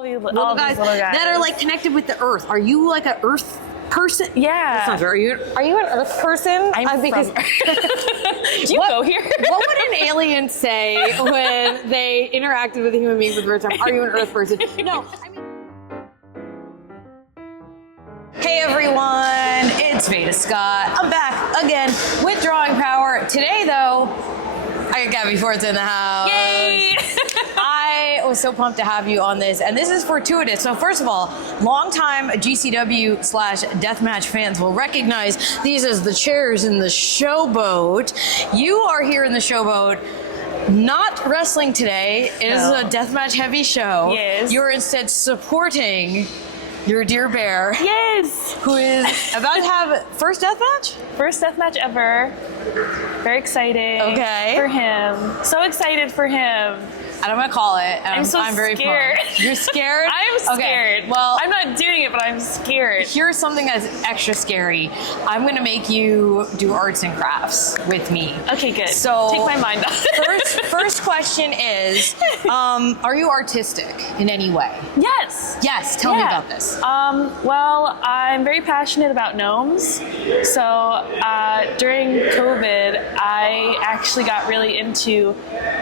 little guys that are like connected with the earth. Are you like an earth person? Yeah. Are you an earth person? Because do you go here? What would an alien say when they interacted with a human being for the first time? Are you an earth person? No. Hey everyone, it's Veda Scott. I'm back again with Drawing Power. Today though, I got Gabby Forza in the house. Yay! I was so pumped to have you on this, and this is fortuitous. So first of all, longtime GCW/Deathmatch fans will recognize these as the chairs in the showboat. You are here in the showboat, not wrestling today. It is a deathmatch heavy show. Yes. You're instead supporting your dear bear. Yes! Who is about to have first deathmatch? First deathmatch ever. Very exciting. Okay. For him. So excited for him. And I'm gonna call it. And I'm very scared. pumped. You're scared? I'm scared. Okay. Well, I'm not doing it, but I'm scared. Here's something that's extra scary. I'm gonna make you do arts and crafts with me. Okay, good. So take my mind off. first question is, are you artistic in any way? Yes. Yes. Tell me about this. Well, I'm very passionate about gnomes. So during COVID, I actually got really into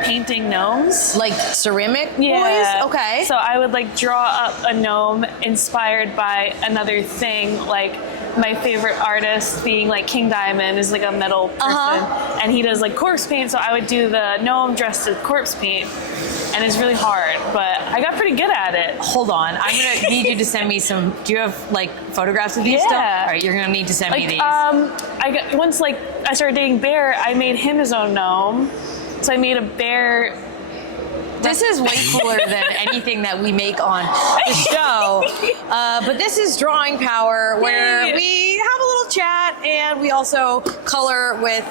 painting gnomes. Like ceramic Yeah. boys? Okay. So I would like draw up a gnome inspired by another thing, like my favorite artist being like King Diamond is like a metal person, and he does like corpse paint. So I would do the gnome dressed as corpse paint, and it's really hard, but I got pretty good at it. Hold on, I'm gonna need you to send me some. Do you have like photographs of these stuff? All right, you're gonna need to send me these. Once I started dating Bear, I made him his own gnome. So I made a bear. This is way cooler than anything that we make on the show. But this is Drawing Power, where we have a little chat and we also color with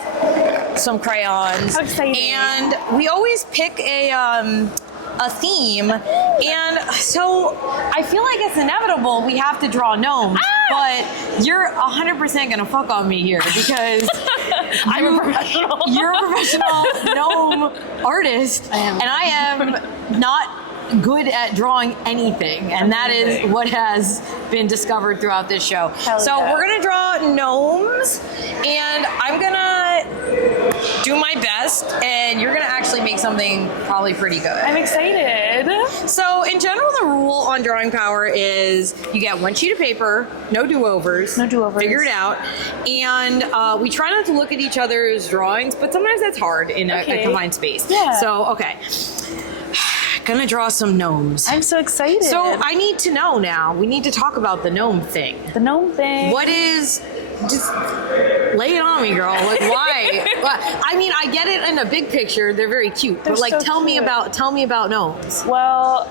some crayons. How exciting. And we always pick a theme. And so I feel like it's inevitable we have to draw gnomes. But you're 100% gonna fuck on me here because I'm a professional. You're a professional gnome artist, and I am not good at drawing anything, and that is what has been discovered throughout this show. So we're gonna draw gnomes, and I'm gonna do my best, and you're gonna actually make something probably pretty good. I'm excited. So in general, the rule on Drawing Power is you get one sheet of paper, no do-overs. No do-overs. Figure it out. And we try not to look at each other's drawings, but sometimes that's hard in a confined space. Yeah. So, okay. Gonna draw some gnomes. I'm so excited. So I need to know now. We need to talk about the gnome thing. The gnome thing. What is... Just lay it on me, girl. Like, why? I mean, I get it in a big picture. They're very cute. They're but like, so tell me about gnomes. Well,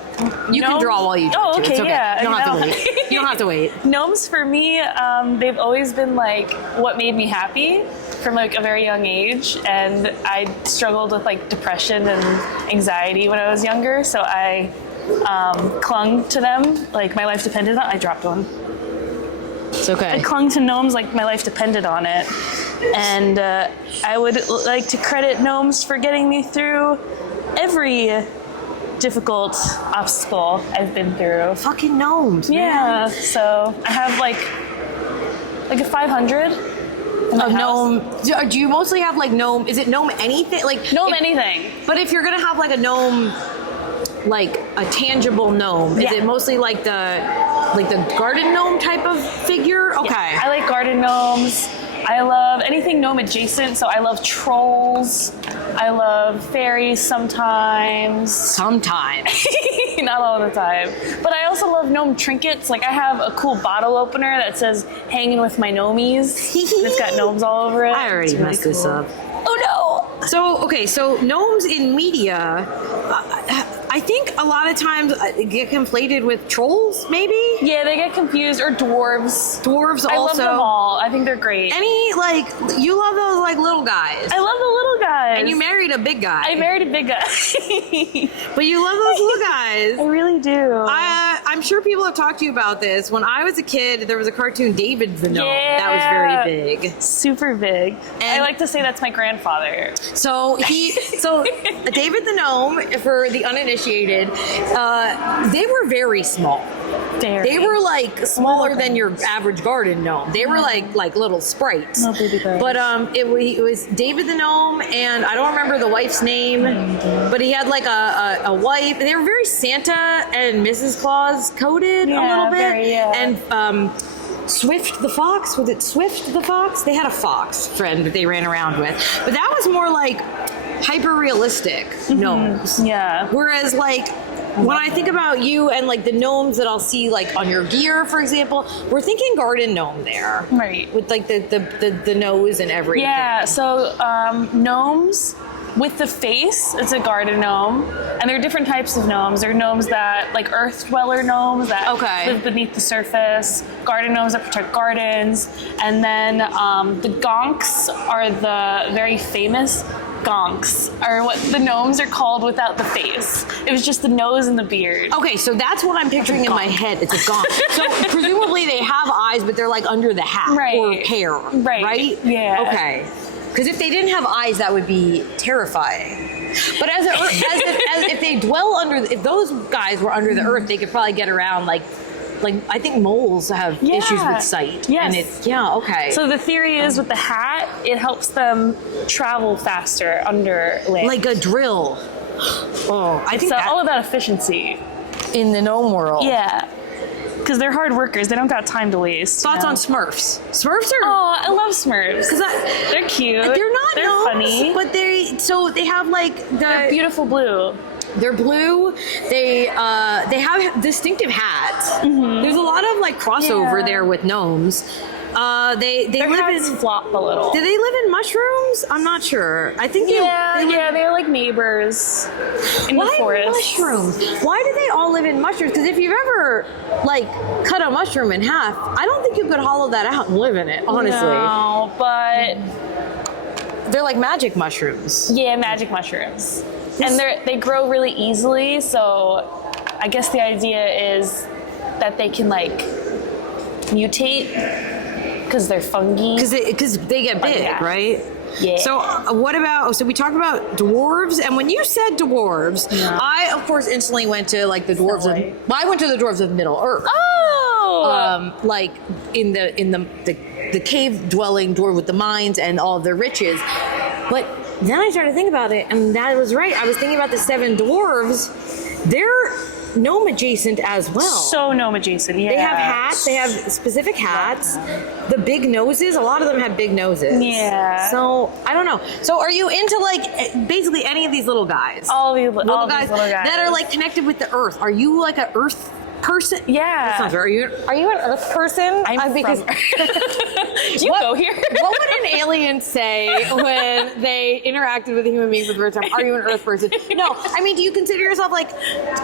you can draw while you do. Oh, okay, it's okay. yeah. You don't have to wait. You don't have to wait. Gnomes for me, they've always been like what made me happy from like a very young age, and I struggled with like depression and anxiety when I was younger, so I clung to them. Like my life depended on. I dropped one. It's okay. I clung to gnomes like my life depended on it. And I would like to credit gnomes for getting me through every difficult obstacle I've been through. Fucking gnomes, man. Yeah, so I have like a 500 of gnome. Do you mostly have like gnome? Is it gnome anything? Like gnome anything. But if you're gonna have like a gnome, like a tangible gnome, is it mostly like the garden gnome type of figure? Okay. Yeah, I like garden gnomes. I love anything gnome adjacent, so I love trolls. I love fairies sometimes. Sometimes. Not all the time. But I also love gnome trinkets. Like I have a cool bottle opener that says hanging with my gnomies. It's got gnomes all over it. I already messed this up. Oh no! So, okay, so gnomes in media, I think a lot of times get conflated with trolls, maybe? Yeah, they get confused, or dwarves. Dwarves also. I love them all. I think they're great. Any, like, you love those, like, little guys. I love the little guys. And you married a big guy. I married a big guy. But you love those little guys. I really do. I I'm sure people have talked to you about this. When I was a kid, there was a cartoon, David the Gnome, Yeah. that was very big. Super big. I like to say that's my grandfather. So David the Gnome, for the uninitiated, they were very small. They were like smaller than your average garden gnome. They were like little sprites. No baby birds. But it was David the Gnome, and I don't remember the wife's name, but he had like a wife. They were very Santa and Mrs. Claus coded a little bit. And Swift the fox, was it Swift the fox? They had a fox friend that they ran around with, but that was more like hyper realistic gnomes. Yeah. Whereas like when I think about you and like the gnomes that I'll see like on your gear, for example, we're thinking garden gnome there, Right. with like the nose and everything. Yeah, so gnomes with the face, it's a garden gnome. And there are different types of gnomes. There are gnomes that, like earth dweller gnomes that live beneath the surface, garden gnomes that protect gardens, and then the gonks are the very famous gonks, are what the gnomes are called without the face. It was just the nose and the beard. Okay, so that's what I'm picturing in my head. It's a gonk. So presumably they have eyes, but they're like under the hat or hair, right? Yeah. Okay. Because if they didn't have eyes, that would be terrifying. But as if they dwell under, if those guys were under the earth, they could probably get around like I think moles have issues with sight. Yes. And okay. So the theory is with the hat, it helps them travel faster under land. Like a drill. Oh, I think all about efficiency. In the gnome world. Yeah. Because they're hard workers. They don't got time to waste. Thoughts on Smurfs? Smurfs are... Oh, I love Smurfs. They're cute. They're not They're gnomes, funny. but they have like They're beautiful blue. They're blue. They have distinctive hats. Mm-hmm. There's a lot of like crossover there with gnomes. They Their live hats in flop a little. Do they live in mushrooms? I'm not sure. I think they're like neighbors in the forest. Mushrooms? Why do they all live in mushrooms? Because if you've ever like cut a mushroom in half, I don't think you could hollow that out and live in it. Honestly, no, but they're like magic mushrooms. Yeah, magic mushrooms, and they grow really easily. So I guess the idea is that they can like mutate because they're fungi. Because they get big, right? Yeah. So so we talked about dwarves, and when you said dwarves, I of course instantly went to like the dwarves I went to the dwarves of Middle Earth. Oh! Like in the cave dwelling dwarf with the mines and all of their riches. But then I started to think about it, and that was right. I was thinking about the 7 dwarves. They're gnome adjacent as well. So gnome adjacent, yeah. They have hats. They have specific hats. The big noses. A lot of them have big noses. Yeah. So I don't know. So are you into like basically any of these little guys? All these little guys that are like connected with the earth. Are you like an earth person? Yeah. That's not true. Are you an earth person? Because you go here. What would an alien say when they interacted with a human being for the first time? Are you an earth person? No. I mean, do you consider yourself like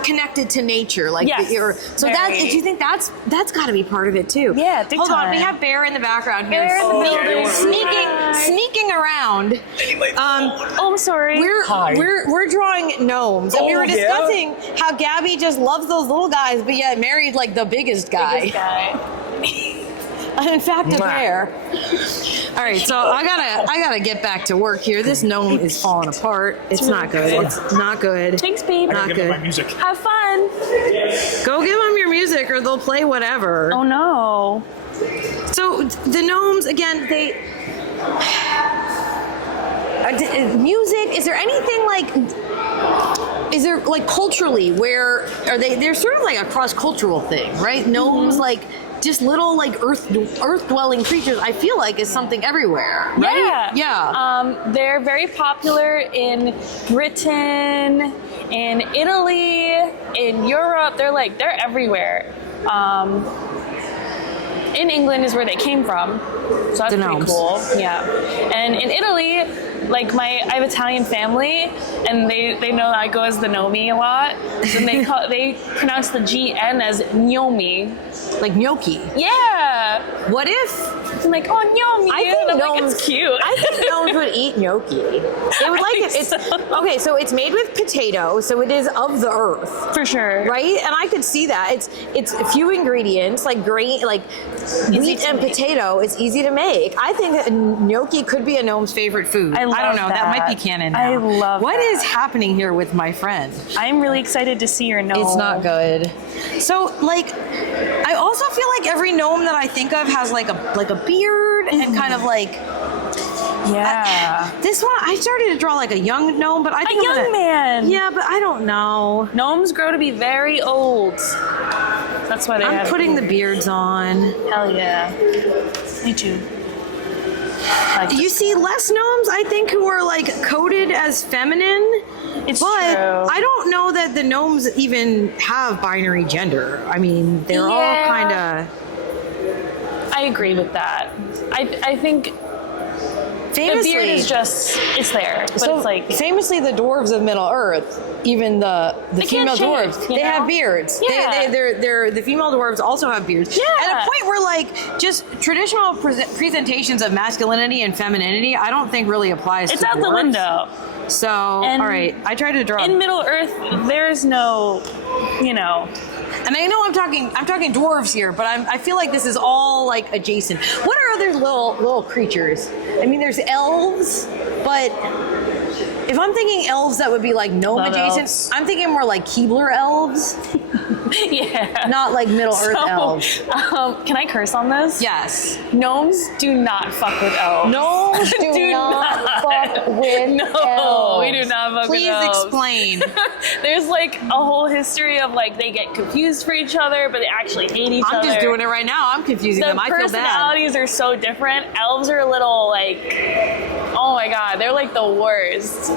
connected to nature? Like yes. Do you think that's got to be part of it too? Yeah. Big Hold time. on, we have Bear in the background here. Bear in the building. Sneaking around. I'm sorry. We're drawing gnomes, and we were discussing how Gabby just loves those little guys, but yet married like the biggest guy. In fact, a bear. All right, so I gotta get back to work here. This gnome is falling apart. It's not good. It's not good. Thanks, babe. I gotta give them my music. Have fun. Go give them your music, or they'll play whatever. Oh no. So the gnomes again, music. Is there anything like? Is there like culturally where are they? They're sort of like a cross-cultural thing, right? Gnomes like just little like earth-dwelling creatures. I feel like is something everywhere, right? Yeah. They're very popular in Britain, in Italy, in Europe. They're everywhere. In England is where they came from, so that's pretty cool. Yeah, and in Italy, like I have Italian family, and they know that I go as the gnomi a lot, and they pronounce the GN as gnomi. Like gnocchi. Yeah. What if? I'm like, oh, gnomi. I think and I'm like, gnomes, it's cute. I think gnomes would eat gnocchi. They would like it. It's okay. So it's made with potato, so it is of the earth, For sure. right? And I could see that. It's a few ingredients like grain, like wheat and potato. It's easy to make. I think that gnocchi could be a gnome's favorite food. I don't know. That might be that. canon. I now. love What that. is happening here with my friend? I'm really excited to see your gnome. It's not good. So, like, I also feel like every gnome that I think of has like a beard and kind of like. Yeah. This one, I started to draw like a young gnome, but I think A young man. Yeah, but I don't know. Gnomes grow to be very old. That's why they have. I'm putting the beards on. Hell yeah. Me too. You see less gnomes, I think, who are like coded as feminine. It's But true. I don't know that the gnomes even have binary gender. I mean, they're all Yeah. kind of. I agree with that. I think Famously, the beard is just, it's there. But so it's like, famously, the dwarves of Middle Earth, even the can't female change, dwarves, you they know? have beards. Yeah. They're the female dwarves also have beards. Yeah. At a point where like just traditional presentations of masculinity and femininity, I don't think really applies. it's to out the dwarves. window. So And all right, I tried to draw. In Middle Earth, there's no, And I know I'm talking dwarves here, but I feel like this is all like adjacent. What are other little creatures? I mean, there's elves, but if I'm thinking elves that would be like gnome Love adjacent, elves. I'm thinking more like Keebler elves, yeah. not like Middle Earth elves. Can I curse on this? Yes. Gnomes do not fuck with elves. Gnomes do Do not not. fuck with No, elves. we do not fuck with Please elves. explain. There's like a whole history of like they get confused for each other, but they actually hate each other. I'm just doing it right now. I'm confusing The them. I feel bad. personalities are so different. Elves are a little like, oh my god, they're like the worst.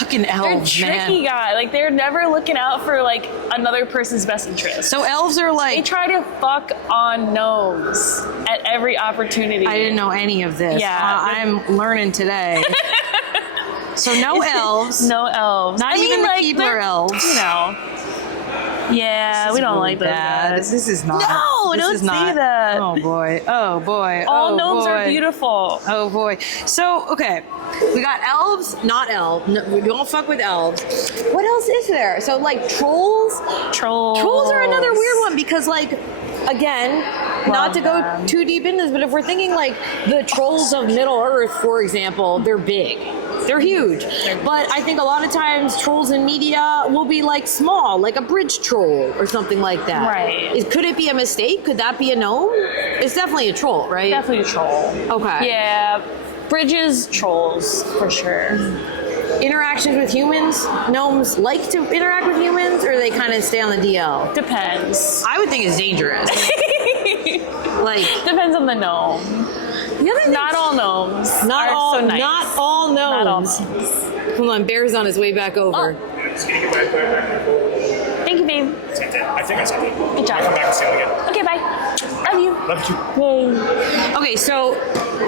Fucking They're elves, tricky man. guy. Like they're never looking out for like another person's best interest. So elves are They like. try to fuck on gnomes at every opportunity. I didn't know any of this. Yeah. I'm learning today. So no elves. No elves. Not even the like, Keebler they're- elves. You know. Yeah, we don't like those guys. This is not. No, this don't is say not, that. Oh boy. Oh boy. All oh gnomes boy. are beautiful. Oh boy. So okay, we got elves, not elves. No, we don't fuck with elves. What else is there? So like trolls. Trolls. Trolls are another weird one because like. Again, not to go them. too deep into this, but if we're thinking like the trolls of Middle Earth, for example, they're big. They're huge. But I think a lot of times trolls in media will be like small, like a bridge troll or something like that. Right. Could it be a mistake? Could that be a gnome? It's definitely a troll, right? Definitely a troll. Okay. Yeah, bridges, trolls, for sure. Interactions with humans? Gnomes like to interact with humans or they kind of stay on the DL? Depends. I would think it's dangerous. Like, Depends on the gnome. the other thing, Not all gnomes not are all, so nice. not all Not all gnomes. gnomes. Hold on, Bear's on his way back over. Just gonna get back there. Thank you, babe. I think I said it. Good job. I'll come back and see you again. Okay, bye. Love you. Love you. Okay, so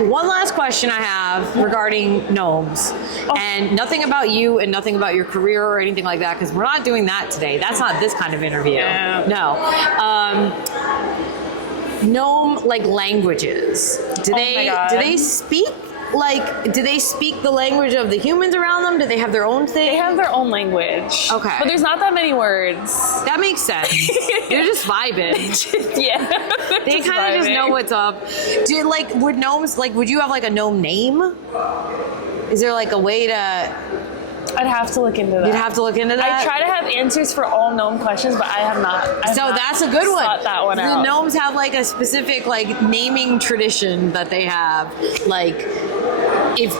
one last question I have regarding gnomes, and nothing about you and nothing about your career or anything like that, because we're not doing that today. That's not this kind of interview. No. Gnome like languages. Do my God. they speak? Like, do they speak the language of the humans around them? Do they have their own thing? They have their own language. Okay. But there's not that many words. That makes sense. They're just vibing. Yeah. They kind of just know what's up. Do like would gnomes like would you have like a gnome name? Is there like a way to? I'd have to look into that. You'd have to look into that. I try to have answers for all gnome questions, but I have not. So that's a good one. Sought that one the out. gnomes have like a specific like naming tradition that they have. Like, if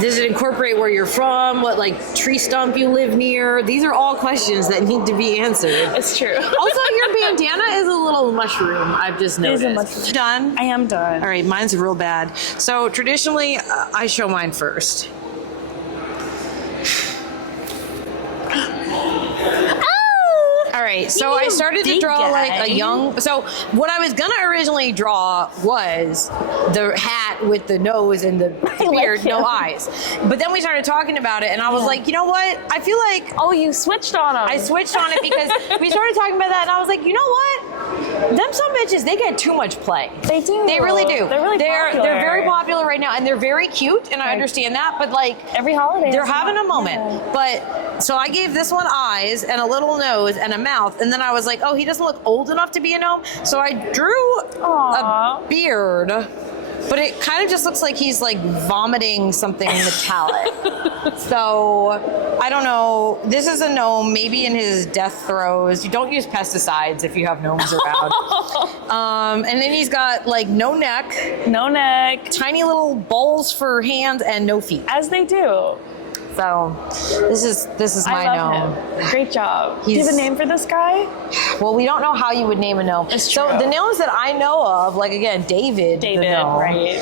does it incorporate where you're from? What like tree stump you live near? These are all questions that need to be answered. It's true. Also, your bandana is a little mushroom. I've just It noticed. is a mushroom. Done. I am done. All right, mine's real bad. So traditionally, I show mine first. All right, right, so need I a started to big draw like guy. a young. So what I was gonna originally draw was the hat with the nose and the beard, no him. eyes. But then we started talking about it, and I was like, you know what? I feel like Oh, you switched on him. I switched on it because we started talking about that, and I was like, you know what? Them some bitches, they get too much play. They do. They really do. They're really popular. They're very popular right now, and they're very cute, and I understand that. But like Every holiday. they're has having a moment. Yeah. But so I gave this one eyes and a little nose and a mouth, and then I was like, oh, he doesn't look old enough to be a gnome. So I drew Aw. a beard, but it kind of just looks like he's like vomiting something metallic. So I don't know. This is a gnome, maybe in his death throes. You don't use pesticides if you have gnomes around. And then he's got like no neck, No neck. tiny little balls for hands, and no feet. As they do. So this is my I love gnome. him. Great job. Do you have He's- a name for this guy? Well, we don't know how you would name a gnome. It's So true. the gnomes that I know of, like again, David. the David, gnome. right.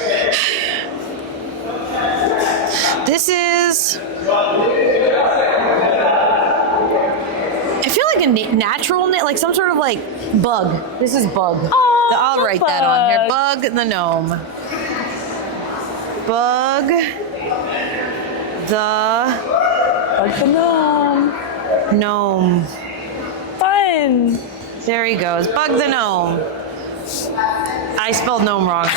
This is. I feel like a natural, like some sort of like bug. This is bug. Oh, I'll write that on here. Bug the gnome. Bug Like the gnome. the gnome. Fun. There he goes. Bug the gnome. I spelled gnome wrong.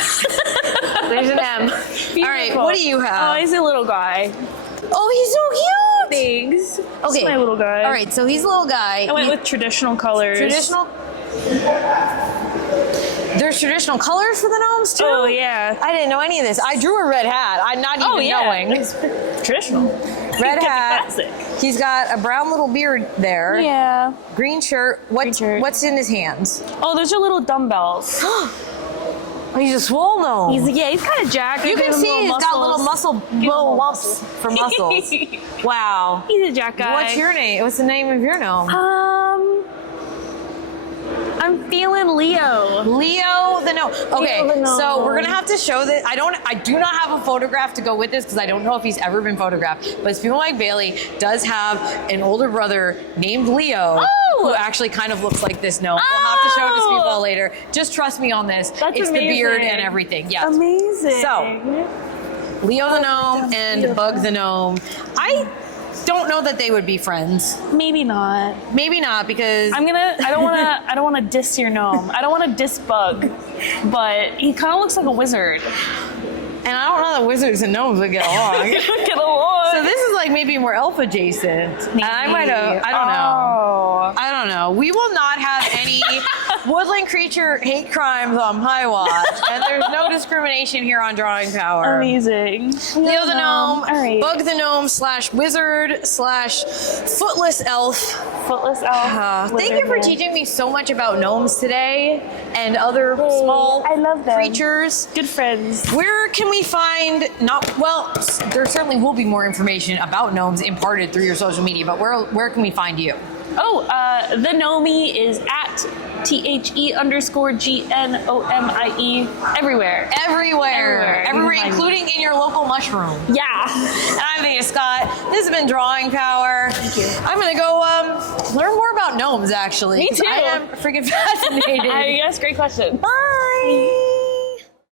There's an M. All right, what do you have? Oh, he's a little guy. Oh, he's so cute. Thanks. Okay. This is my little guy. All right, so he's a little guy. I went with traditional colors. Traditional. There's traditional colors for the gnomes too. Oh, yeah. I didn't know any of this. I drew a red hat. I'm not even Oh, yeah. knowing. It's traditional. Red Kept it hat. classic. He's got a brown little beard there. Yeah. Green shirt. Green shirt. What's in his hands? Oh, those are little dumbbells. Oh, he's a swole gnome. He's kind of jacked. you can see he's got little little lumps for muscles. Wow. He's a jack guy. What's your name? What's the name of your gnome? I'm feeling Leo. Leo the gnome. Okay, Leo the gnome. so we're gonna have to show that. I do not have a photograph to go with this because I don't know if he's ever been photographed. But Spiel Mike Bailey does have an older brother named Leo who actually kind of looks like this gnome. We'll have to show it to Spiel later. Just trust me on this. That's it's amazing. the beard and everything. Yes. Amazing. So, Leo the gnome and Bug the gnome. I don't know that they would be friends. Maybe not. Maybe not because I don't wanna diss your gnome. I don't wanna diss Bug, but he kind of looks like a wizard. and I don't know that wizards and gnomes would get along. Get along. So this is like maybe more elf adjacent. And I might have. I don't know. know. I don't know. We will not have any woodland creature hate crimes on my watch, and there's no discrimination here on Drawing Power. Amazing. Leo the gnome, All right. Bug the gnome / wizard / footless elf. Footless elf. Thank you for wizard. teaching me so much about gnomes today and other small I love them. creatures. Good friends. Where can we find there certainly will be more information about gnomes imparted through your social media, but where can we find you? Oh, the Gnomie is at THE_GNOMIE everywhere. Everywhere, You can find including in your local mushroom. Yeah. And I'm Veda Scott. This has been Drawing Power. Thank you. I'm gonna go learn more about gnomes, actually. Me 'cause too. I am freaking fascinated. Yes, great question. Bye.